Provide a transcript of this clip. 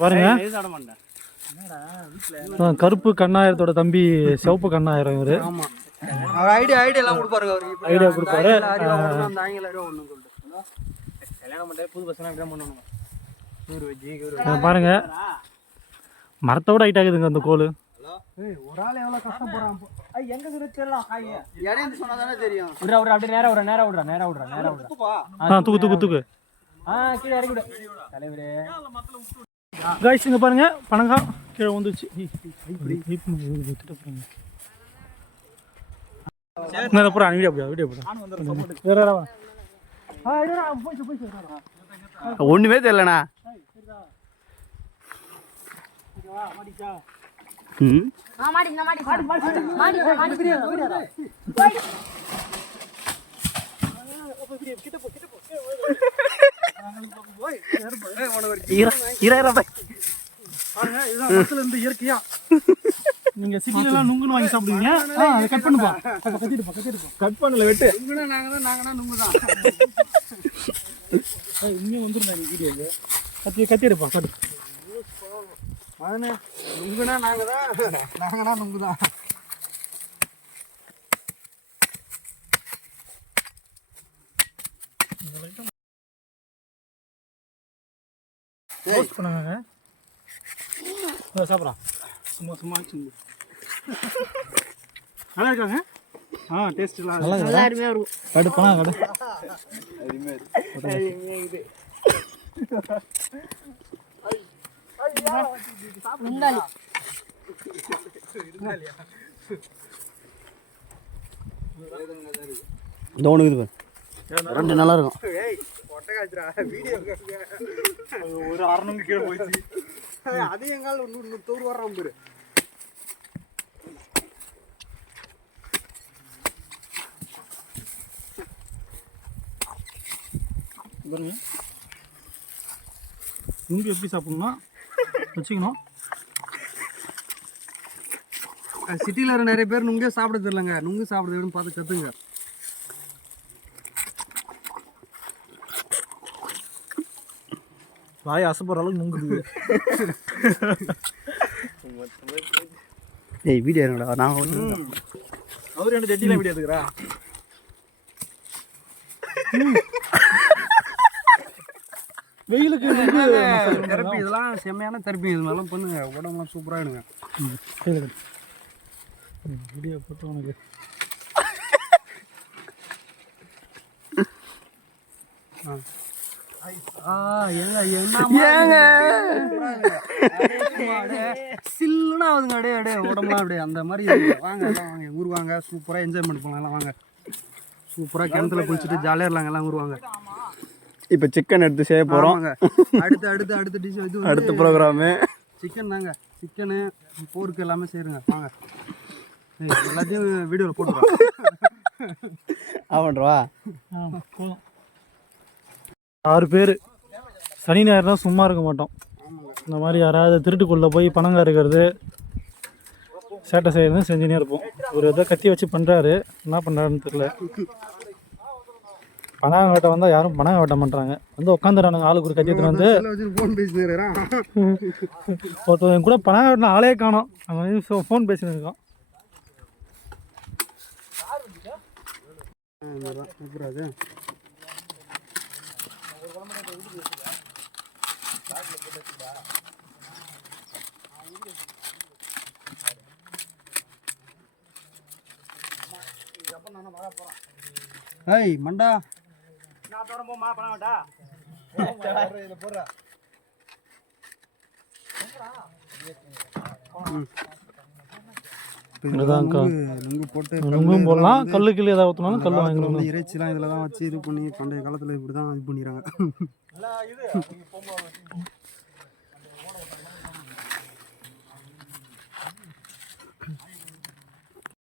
பாருங்க, கருப்பு கண்ணாயிரத்தோட தம்பி சிவப்பு கண்ணாயிரம் இவரு. ஐடியா எல்லாம் கொடுப்பாரு. ஐடியா கொடுப்பாரு. பாருங்க, மரத்தோட ஹைட் ஆகுதுங்க அந்த கோல். ஒரு ஆள் எவ்வளவு கஷ்டப்படுறான். எங்க தெரியலாம். சொன்னாதானே தெரியும். அப்படியே நேரா தூக்கு கீழே இறக்கி விடு தலைவரே. காய்ஸ் இங்க பாருங்க, பனங்காய் கீழே வந்துச்சு. ஒண்ணுமே தெரியலண்ணா. இயற்கையா நீங்க சிட்டிலாம் நுங்குன்னு வாங்கி சாப்பிடுவீங்க. கட் பண்ணுப்பா, கட் பண்ணல, வெட்டு. இன்னும் வந்துருந்தாங்க வீடியோங்க. கத்தி எடுப்பா, கட்டு. நுங்குனா நாங்கதான் நுங்குதான். பண்ணாங்க சாப்பிட்றான். சும்மா நல்லா இருக்காங்க. டேஸ்ட் நல்லா இருக்கும். கடுப்பா கடு தோணுக்குது. ரெண்டு நல்லா இருக்கும். ஒரு அரணுங்க கீழே போயிடுச்சு. அது எங்கால தூர் வர்றோம் பேரு. நுங்கு எப்படி சாப்பிடணும்னா வச்சுக்கணும். சிட்டியில் நிறைய பேர் நுங்கே சாப்பிட தெரியலங்க. நுங்கு சாப்பிடுறதுன்னு பார்த்து கற்றுங்க. வாய் அசைப்படுற அளவுக்கு நுங்குது. ஏய் வீடியோ என்னடா, நான் அவரு என்ன ஜட்டியில் வீடியோ எடுக்கிறா. வெயிலுக்கு தெரப்பி இதெல்லாம் செம்மையான தெரப்பி. இது மாதிரிலாம் பண்ணுங்க, உடம்புலாம் சூப்பராகிடுங்க. வீடியோ போட்டு உனக்கு சில்லுனா ஆகுதுங்க. அப்படியே உடம்புலாம் அப்படியே அந்த மாதிரி. வாங்க எல்லாம் வாங்க, ஊர் வாங்க, சூப்பராக என்ஜாய்மெண்ட் பண்ணலாம். எல்லாம் வாங்க, சூப்பராக கிணத்துல குளிச்சுட்டு ஜாலியாக இருலாங்க. எல்லாம் ஊருவாங்க. இப்போ சிக்கன் எடுத்து செய்ய போகிறோம். அடுத்த டிஷ் இது அடுத்த ப்ரோக்ராமு சிக்கன் தாங்க. சிக்கனு போருக்கு எல்லாமே செய்யுங்க. வாங்க, எல்லாத்தையும் வீடியோவில் போட்டுருவோம். ஆமாண்டா. 6 பேர். சனி ஞாயிறுனா சும்மா இருக்க மாட்டோம். இந்த மாதிரி யாராவது திருட்டுக்குள்ளே போய் பணங்காய் இருக்கிறது, சேட்டை செய்கிறது செஞ்சுனே இருப்போம். ஒரு இதை கத்தி வச்சு பண்ணுறாரு. என்ன பண்ணுறாருன்னு தெரியல. பணம் வெட்ட வந்தால் யாரும் பணம் வெட்ட மாட்டாங்க. வந்து உட்காந்துறானுங்க. ஆளுக்கு ஒரு கத்தி எடுத்துட்டு வந்து ஒருத்தவங்க கூட பணம் வெட்டின ஆளே காணோம். அவன் ஃபோன் பேசினு இருக்கான். ஏய் மண்டா, நுங்கும் போடலாம். கல்லு கிளி ஏதாவது ஊற்றினாலும் கல் வாங்கிக்கணும். இறைச்சிலாம் இதில் தான் வச்சு இது பண்ணி பண்டைய காலத்தில் இப்படி தான் இது பண்ணிடுறாங்க.